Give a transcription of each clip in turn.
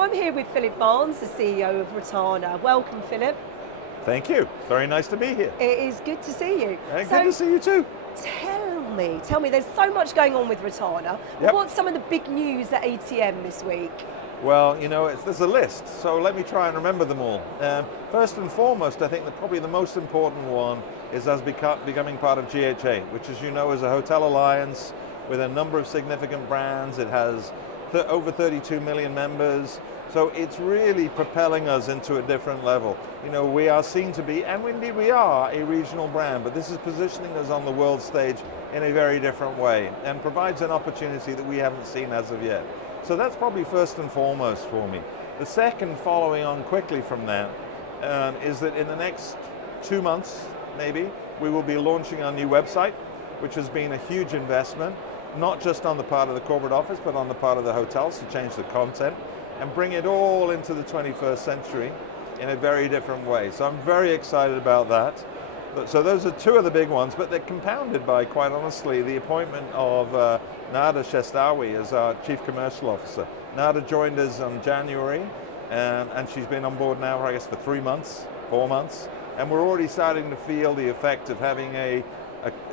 So I'm here with Philip Barnes, the CEO of Rotana. Welcome, Philip. Thank you. Very nice to be here. It is good to see you. And good to see you too. Tell me, there's so much going on with Rotana. Yep. What's some of the big news at ATM this week? Well, you know, there's a list, so let me try and remember them all. First and foremost, I think that probably the most important one is us becoming part of GHA, which, as you know, is a hotel alliance with a number of significant brands. It has over 32 million members, so it's really propelling us into a different level. You know, we are seen to be, and indeed we are, a regional brand, but this is positioning us on the world stage in a very different way and provides an opportunity that we haven't seen as of yet. So that's probably first and foremost for me. The second, following on quickly from that, is that in the next 2 months, maybe, we will be launching our new website, which has been a huge investment, not just on the part of the corporate office, but on the part of the hotels to change the content and bring it all into the 21st century in a very different way. So I'm very excited about that. So those are two of the big ones, but they're compounded by, quite honestly, the appointment of Nada Shestawi as our Chief Commercial Officer. Nada joined us in January, and she's been on board now, I guess, for 3 months, 4 months, and we're already starting to feel the effect of having a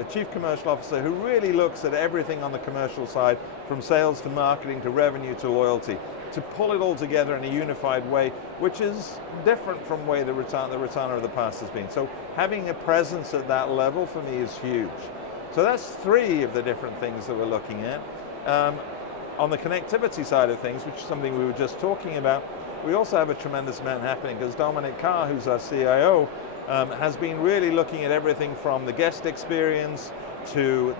Chief Commercial Officer who really looks at everything on the commercial side, from sales to marketing to revenue to loyalty, to pull it all together in a unified way, which is different from the way the Rotana of the past has been. So having a presence at that level for me is huge. So that's 3 of the different things that we're looking at. On the connectivity side of things, which is something we were just talking about, we also have a tremendous amount happening because Dominic Carr, who's our CIO, has been really looking at everything from the guest experience to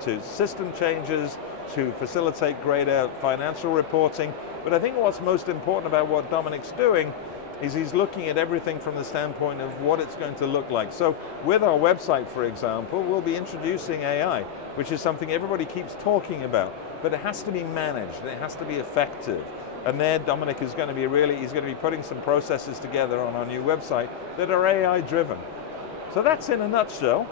to system changes, to facilitate greater financial reporting. But I think what's most important about what Dominic's doing is he's looking at everything from the standpoint of what it's going to look like. So with our website, for example, we'll be introducing AI, which is something everybody keeps talking about, but it has to be managed, and it has to be effective. And there Dominic is going to be he's going to be putting some processes together on our new website that are AI driven. So that's in a nutshell.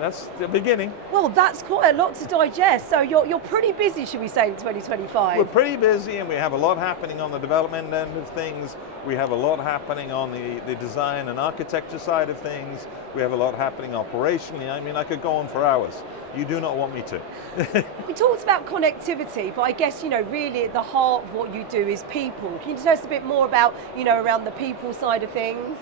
That's the beginning. Well, that's quite a lot to digest. So you're pretty busy, should we say, in 2025? We're pretty busy, and we have a lot happening on the development end of things. We have a lot happening on the design and architecture side of things. We have a lot happening operationally. I mean, I could go on for hours. You do not want me to. We talked about connectivity, but I guess, you know, really at the heart of what you do is people. Can you tell us a bit more about, you know, around the people side of things?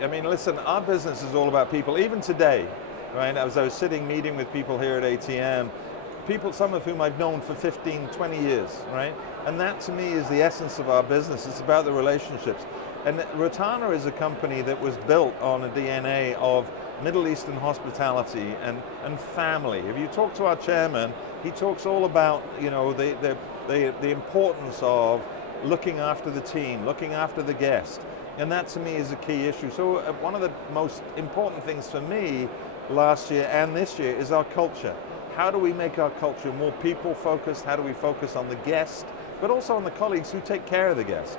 I mean, listen, our business is all about people. Even today, right, as I was meeting with people here at ATM, people, some of whom I've known for 15, 20 years, right? And that to me is the essence of our business. It's about the relationships. And Rotana is a company that was built on a DNA of Middle Eastern hospitality and family. If you talk to our chairman, he talks all about, you know, the importance of looking after the team, looking after the guest. And that to me is a key issue. So one of the most important things for me last year and this year is our culture. How do we make our culture more people focused? How do we focus on the guest, but also on the colleagues who take care of the guest?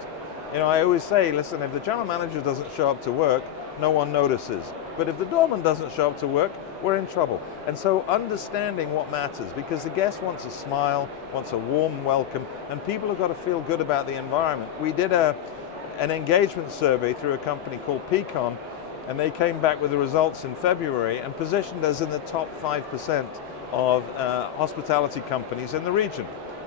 You know, I always say, listen, if the general manager doesn't show up to work, no one notices. But if the doorman doesn't show up to work, we're in trouble. And so understanding what matters, because the guest wants a smile, wants a warm welcome, and people have got to feel good about the environment. We did an engagement survey through a company called Peakon, and they came back with the results in February and positioned us in the top 5% of hospitality companies in the region,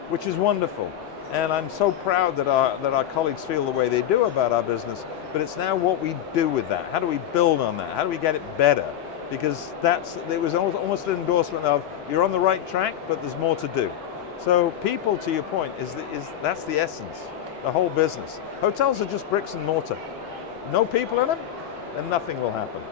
which is wonderful. And I'm so proud that our colleagues feel the way they do about our business, but it's now what we do with that. How do we build on that? How do we get it better? Because it was almost an endorsement of, you're on the right track, but there's more to do. So people, to your point, that's the essence, the whole business. Hotels are just bricks and mortar. No people in them, and nothing will happen.